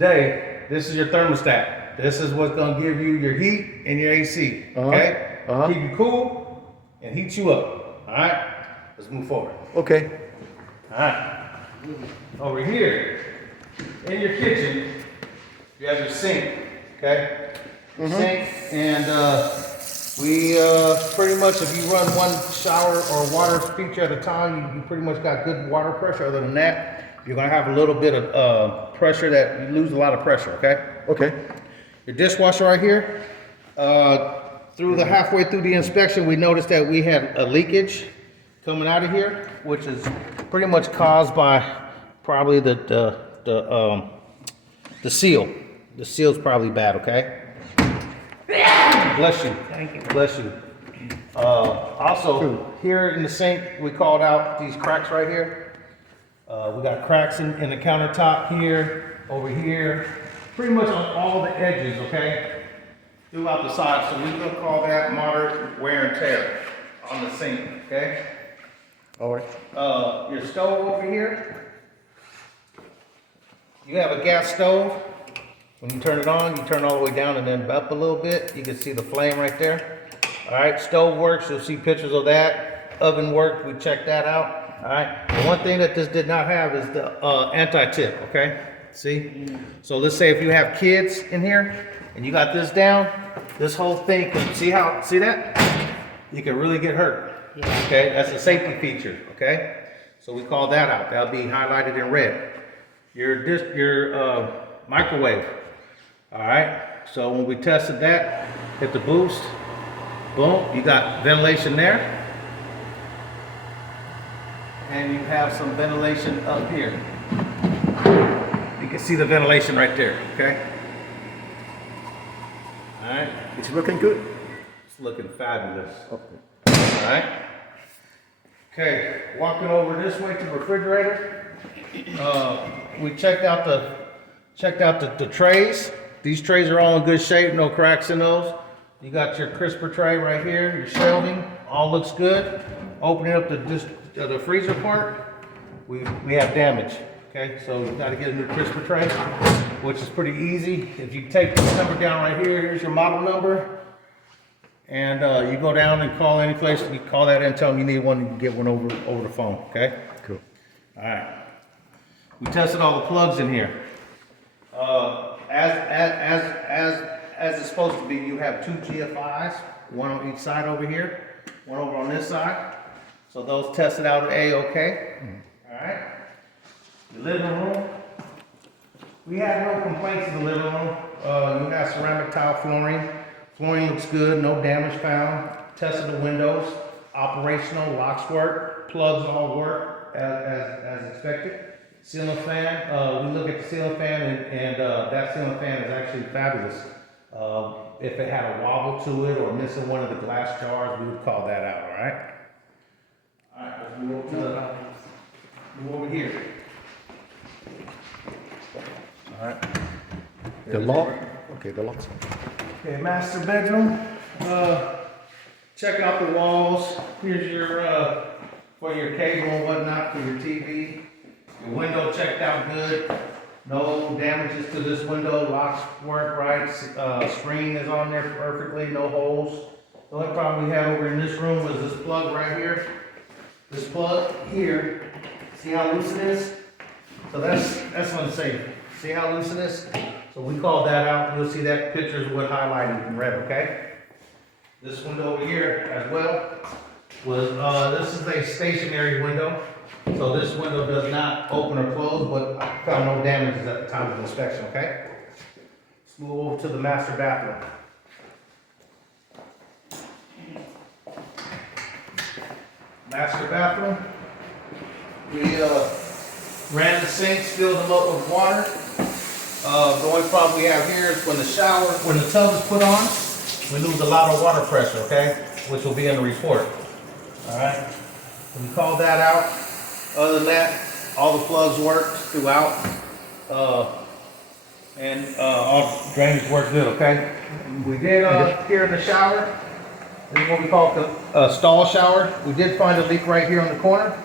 today, this is your thermostat. This is what's gonna give you your heat and your AC, okay? Keep you cool and heat you up, all right? Let's move forward. Okay. All right. Over here, in your kitchen, you have your sink, okay? Sink, and we pretty much, if you run one shower or water feature at a time, you pretty much got good water pressure. Other than that, you're gonna have a little bit of pressure that you lose a lot of pressure, okay? Okay. Your dishwasher right here, halfway through the inspection, we noticed that we had a leakage coming out of here, which is pretty much caused by probably the seal. The seal's probably bad, okay? Bless you. Thank you. Bless you. Also, here in the sink, we called out these cracks right here. We got cracks in the countertop here, over here, pretty much on all the edges, okay? Throughout the side, so we're gonna call that moderate wear and tear on the sink, okay? All right. Your stove over here, you have a gas stove. When you turn it on, you turn all the way down and then up a little bit. You can see the flame right there. All right, stove works. You'll see pictures of that. Oven worked. We checked that out. All right. The one thing that this did not have is the anti-tip. Okay. See? So let's say if you have kids in here and you got this down, this whole thing can see that? You can really get hurt. Yeah. Okay. That's a safety feature. Okay. So we call that out. That'll be highlighted in red. Your microwave. All right, so when we tested that, hit the boost, boom, you got ventilation there. And you have some ventilation up here. You can see the ventilation right there, okay? All right, It's working good. it's looking fabulous. Okay. All right. Okay, walking over this way to the refrigerator. We checked out the trays. These trays are all in good shape, no cracks in those. You got your crisper tray right here, your shelving, all looks good. Opening up the freezer part, we have damage. Okay, so you got to get a new crisper tray, which is pretty easy. If you take this number down right here, here's your model number. And you go down and call any place, you call that in, tell them you need one, you can get one over the phone, okay? Cool. All right. We tested all the plugs in here. As it's supposed to be, you have two GFIs, one on each side over here, one over on this side. So those tested out at A-OK. All right. The living room. We had no complaints in the living room. You got ceramic tile flooring. Flooring looks good, no damage found. Tested the windows, operational, locks work, plugs all work as expected. Ceiling fan, we look at the ceiling fan and that ceiling fan is actually fabulous. If it had a wobble to it or missing one of the glass jars, we would call that out, all right? All right, let's move over here. All right. The lock. Okay, the locks. Okay, master bedroom. Checking out the walls. Here's your for your cable and whatnot for your TV. Your window checked out good. No damages to this window. Locks work right. Screen is on there perfectly. No holes. The only problem we had over in this room was this plug right here. This plug here. See how loose it is? So that's unsafe. See how loose it is? So we called that out. You'll see that picture is what highlighted in red, okay? This window over here as well was, this is a stationary window. So this window does not open or close, but I found no damages at the time of inspection, okay? Let's move over to the master bathroom. Master bathroom. We ran the sinks, filled them up with water. The only problem we have here is when the tub is put on, we lose a lot of water pressure, okay? Which will be in the report. All right. We called that out. Other than that, all the plugs worked throughout. And all drainage worked good, okay? We did here in the shower. This is what we call a stall shower. We did find a leak right here on the corner.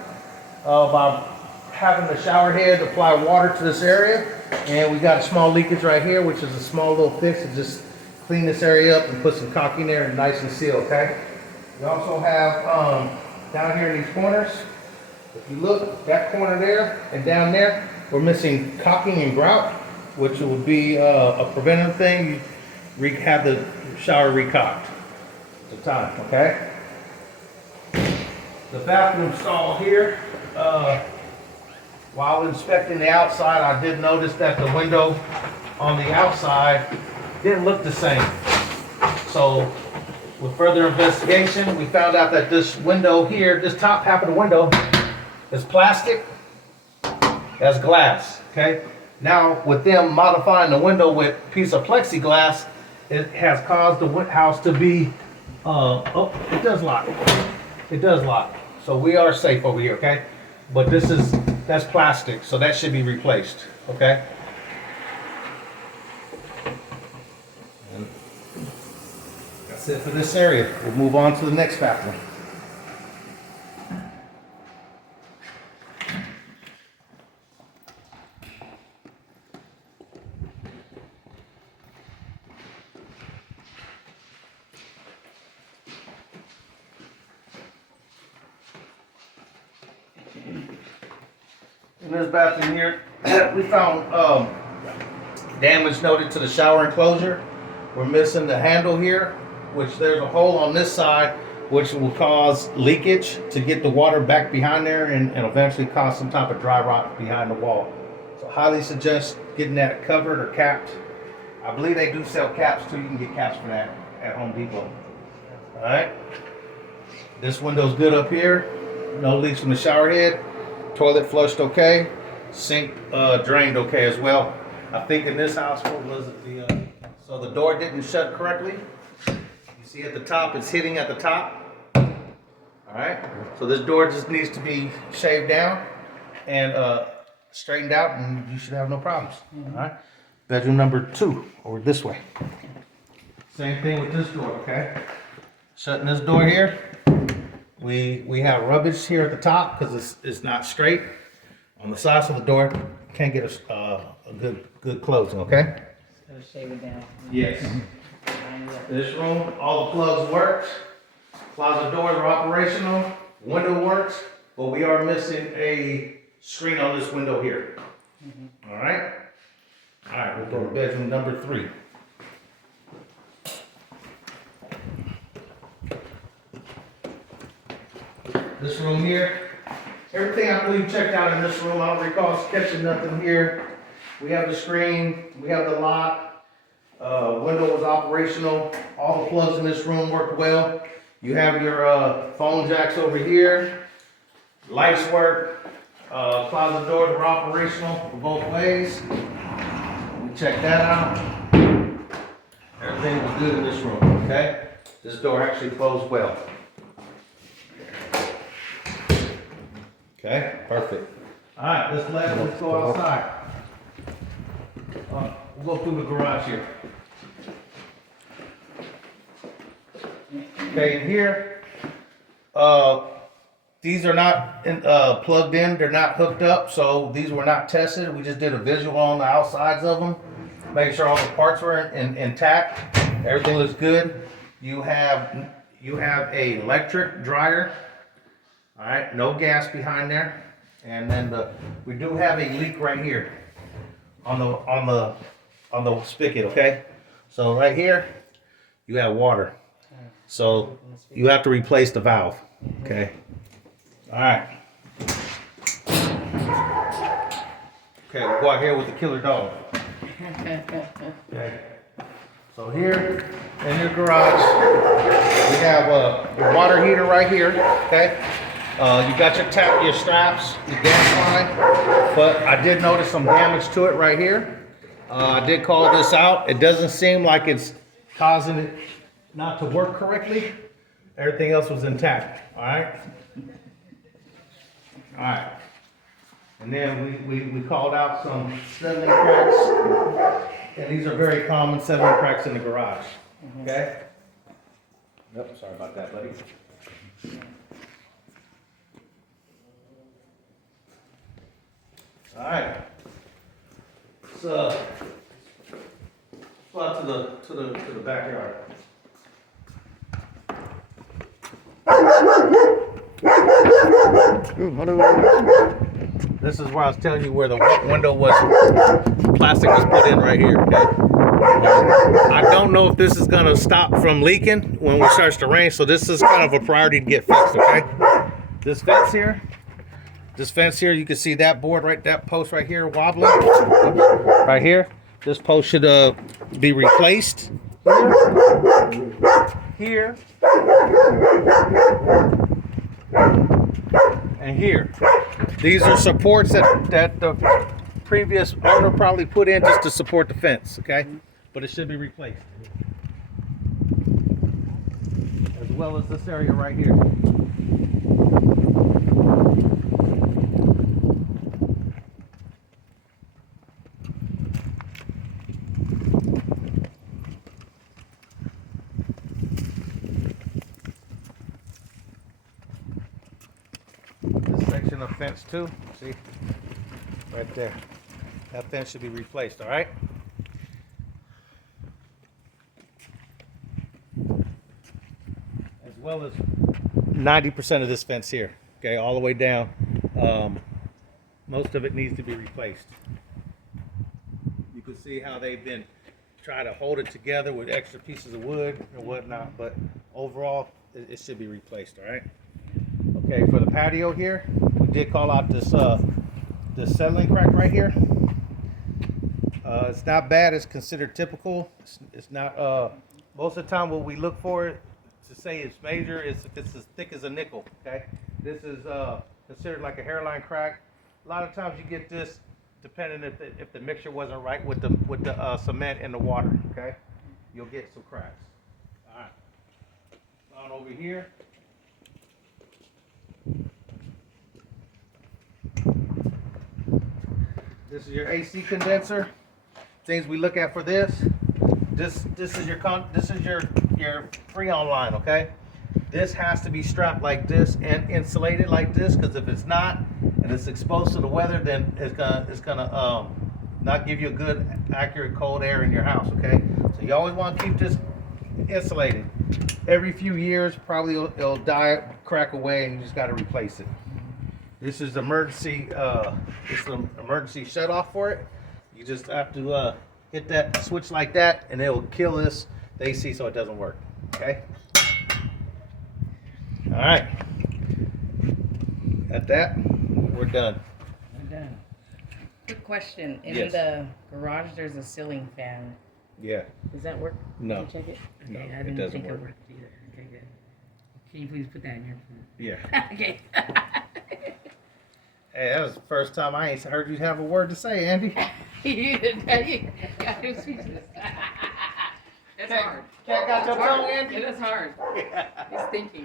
By having the shower head apply water to this area, And we got a small leakage right here, which is a small little fix to just clean this area up and put some caulk in there and nice and seal, okay? We also have, down here in these corners, if you look, that corner there and down there, we're missing caulking and grout, which will be a preventative thing. You have the shower recocked at the time, okay? The bathroom stall here, while inspecting the outside, I did notice that the window on the outside didn't look the same. So with further investigation, we found out that this window here, this top half of the window is plastic, as glass, okay? Now with them modifying the window with a piece of plexiglass, it has caused the house to be, oh, it does lock. It does lock. So we are safe over here, okay? But that's plastic, so that should be replaced, okay? And that's it for this area. We'll move on to the next bathroom. In this bathroom here, we found damage noted to the shower enclosure. We're missing the handle here, which there's a hole on this side, which will cause leakage to get the water back behind there and eventually cause some type of dry rot behind the wall. So highly suggest getting that covered or capped. I believe they do sell caps too. You can get caps for that at Home Depot. All right. This window's good up here. No leaks from the shower head. Toilet flushed okay. Sink drained okay as well. I think in this house, what was it? So the door didn't shut correctly. You see at the top, it's hitting at the top. All right. So this door just needs to be shaved down and straightened out, and you should have no problems. All right. Bedroom number 2, over this way. Same thing with this door. Okay. Shutting this door here. We have rubbish here at the top because it's not straight. On the sides of the door, can't get a good closing, okay? So shave it down. Yes. This room, all the plugs work. Closet doors are operational. Window works, but we are missing a screen on this window here. All right? All right, we'll go to bedroom number 3. This room here, everything I believe checked out in this room. I don't recall catching nothing here. We have the screen, we have the lock, window was operational. All the plugs in this room worked well. You have your phone jacks over here. Lights work. Closet doors were operational for both ways. We checked that out. Everything was good in this room, okay? This door actually closed well. Okay, perfect. All right, let's go outside. We'll go through the garage here. Okay, in here, these are not plugged in, they're not hooked up, so these were not tested. We just did a visual on the outsides of them, make sure all the parts were intact. Everything looks good. You have a electric dryer. All right, no gas behind there, and then we do have a leak right here on the spigot. Okay, so right here you have water, so you have to replace the valve. Okay, all right. Okay, we'll go out here with the killer dog. Okay, so here in your garage we have your water heater right here. Okay. You got your straps, your gas line, but I did notice some damage to it right here. I did call this out. It doesn't seem like it's causing it not to work correctly. Everything else was intact, all right? All right. And then we called out some settling cracks, and these are very common settling cracks in the garage, okay? Yep, sorry about that, buddy. All right. Let's go out to the backyard. Ooh, hello. This is where I was telling you where the window was, plastic was put in right here, okay? I don't know if this is gonna stop from leaking when it starts to rain, so this is kind of a priority to get fixed, okay? This fence here, you can see that board right, that post right here wobbling. Right here, this post should be replaced. Here. And here. These are supports that the previous owner probably put in just to support the fence, okay? But it should be replaced. As well as this area right here. This section of fence too, see? Right there. That fence should be replaced, all right? As well as 90% of this fence here, okay, all the way down. Most of it needs to be replaced. You can see how they've been trying to hold it together with extra pieces of wood and whatnot, but overall, it should be replaced, all right? Okay, for the patio here, we did call out this settling crack right here. It's not bad. It's considered typical. It's not. Most of the time, what we look for to say it's major is if it's as thick as a nickel. Okay, this is considered like a hairline crack. A lot of times you get this depending if the mixture wasn't right with the cement and the water. Okay, you'll get some cracks. All right, on over here. This is your AC condenser. Things we look at for this. This is your Freon line, okay? This has to be strapped like this and insulated like this, because if it's not and it's exposed to the weather, then it's gonna not give you a good, accurate cold air in your house, okay? So you always want to keep this insulated. Every few years, probably it'll die, crack away, and you just got to replace it. This is emergency. This is an emergency shut off for it. You just have to hit that switch like that, and it will kill the AC, so it doesn't work. Okay. All right. At that, we're done. I'm done. Quick question. In Yes. the garage, there's a ceiling fan. Yeah. Does that work? No. Can you check it? No, Okay, I it didn't doesn't think work. it worked either. Okay, good. Can you please put that in your phone? Yeah. Okay. Hey, that was the first time I ain't heard you have a word to say, Andy. You got him speechless. That's hard. Cat got your It's hard. tongue, Andy? It is hard. He's thinking.